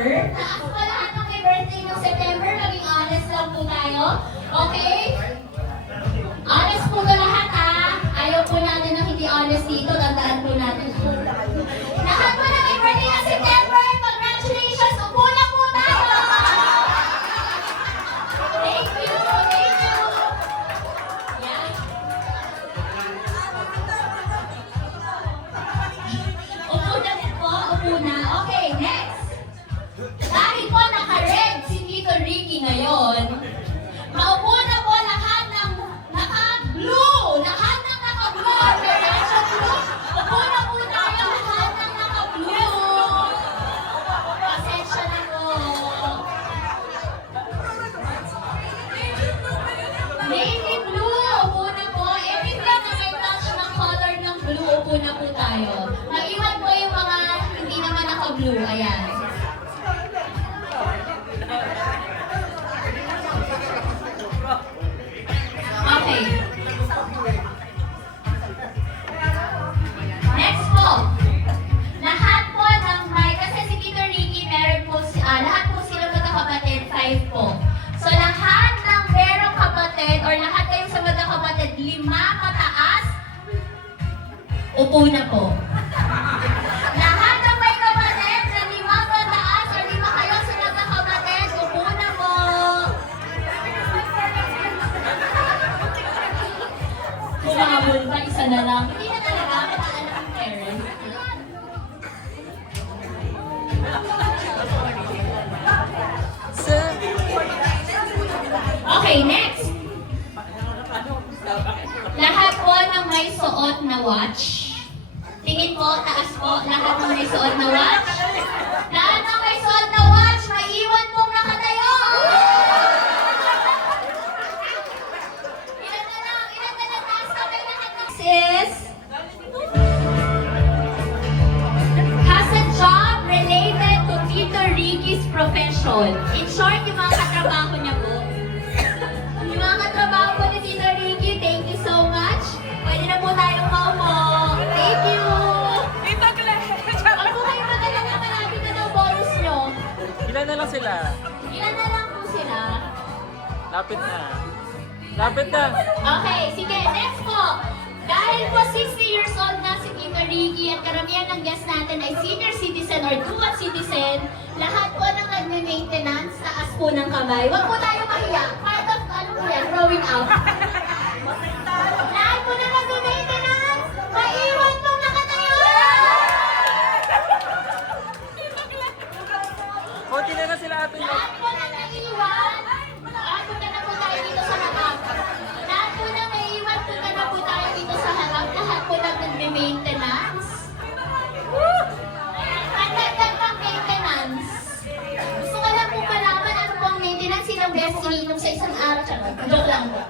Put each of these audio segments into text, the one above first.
Taas pa lahat ng may birthday ng September, maging honest lang po tayo. Okay? Honest po na lahat ha. Ayaw po natin ng hindi honest dito, tandaan po natin. Lahat po na may birthday ng September, congratulations! Upo na po tayo! Thank you! Thank you! Yeah. Upo na po, upo na. Okay, next! Dahil po naka-red si Tito Ricky ngayon, maupo na po lahat ng naka-blue! Lahat ng naka-blue! Operation Blue! Upo na po tayo lahat ng naka-blue! Pasensya na po. Navy blue! Upo na po. Everything na may touch ng color ng blue, upo na po tayo. Mag-iwan po yung mga hindi naman naka-blue. Ayan. Okay. Next po. Lahat po ng may, kasi si Tito Ricky, meron po, lahat po sila magkakapatid, 5 po. So lahat ng merong kapatid, or lahat kayo sa magkakapatid, 5 pataas, upo na po. Lahat ng may kapatid na 5 pataas, or 5 kayo sa magkakapatid, upo na po. Kumabol pa, isa na lang. Hindi na talaga, mataan ang parents. Okay, next. Lahat po ng may suot na watch. Tingin po, taas po, lahat ng may suot na watch. Lahat ng may suot na watch, maiwan pong nakatayo. Ilan na lang, taas kamay lahat ng sis. Has a job related to Tito Ricky's profession. In short, yung mga katrabaho niya po. Yung mga katrabaho po ni Tito Ricky, thank you so much. Pwede na po tayong maupo. Thank you. Huwag po kayo mag-alala, malapit na daw bonus nyo. Ilan na lang sila? Ilan na lang po sila? Lapit na. Lapit na. Okay, sige, next po. Dahil po 60 years old na si Tito Ricky at karamihan ng guests natin ay senior citizen or dual citizen, lahat po ng nagme-maintenance, taas po ng kamay. Huwag po tayo mahiya. Part of, ano po yan, growing out. Lahat po na nagme-maintenance, maiwan pong nakatayo! Konti na sila ate. Lahat po na naiwan, punta na po tayo dito sa harap. Lahat po na naiwan, punta na po tayo dito sa harap. Lahat po na nagme-maintenance. Ang dagdag pang maintenance. Gusto ko lang po malaman ano po ang maintenance, ilang beses ininom sa isang araw. Charot. Joke lang po.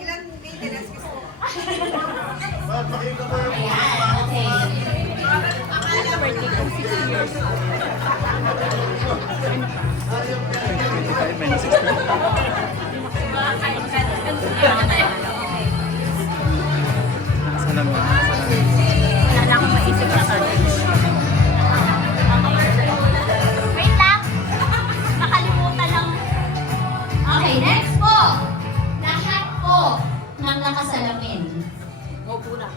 Ilan maintenance gusto mo? Ayan, okay. Nakasalam na. Wala na akong maisip na wait lang. Nakalimutan lang. Okay, next po. Lahat po ng nakasalamin. Opo na.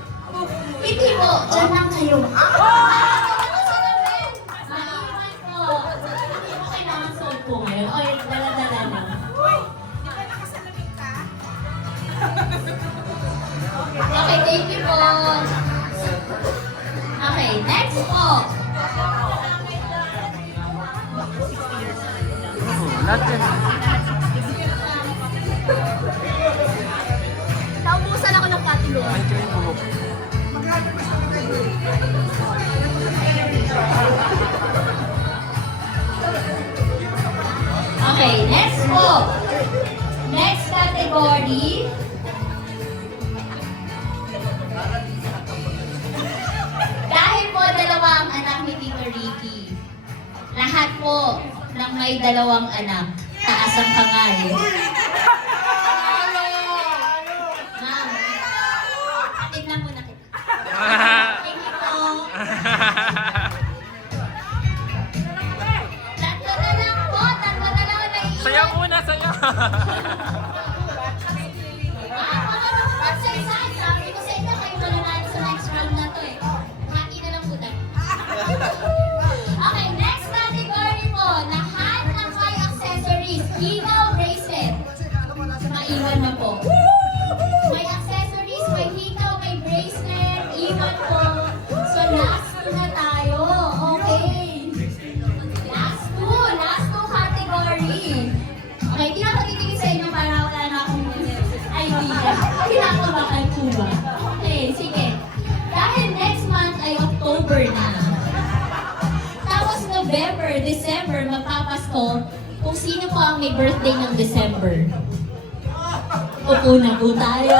Hindi po, dyan lang kayo. Nakasalamin. Maiwan po. Hindi mo kailangan sold po ngayon. O, dala-dala na. Uy, di ba nakasalamin ka? Okay, thank you po. Okay, next po. Lahat yan. Naubusan ako ng patulong. Ay, kayo buhok. Okay, next po. Next category. Dahil po dalawa ang anak ni Tito Ricky. Lahat po ng may 2 anak, taas ang kamay. Ma'am, tignan mo na kita. Thank you po. Sabi ko sa inyo, kayo mananalo sa next round na to eh. Hati na lang po tayo. Okay, next category po. Lahat ng may accessories. Hikaw bracelet. Maiwan na po. May accessories, may hikaw, may bracelet, iwan po. So last two na tayo. Okay. Last two category. Okay, tinapatitigil sa inyo para wala na akong idea. Kinakabahan po ba? Okay, sige. Dahil next month ay October na. Tapos November, December, magpapasko. Kung sino po ang may birthday ng December. Upo na po tayo.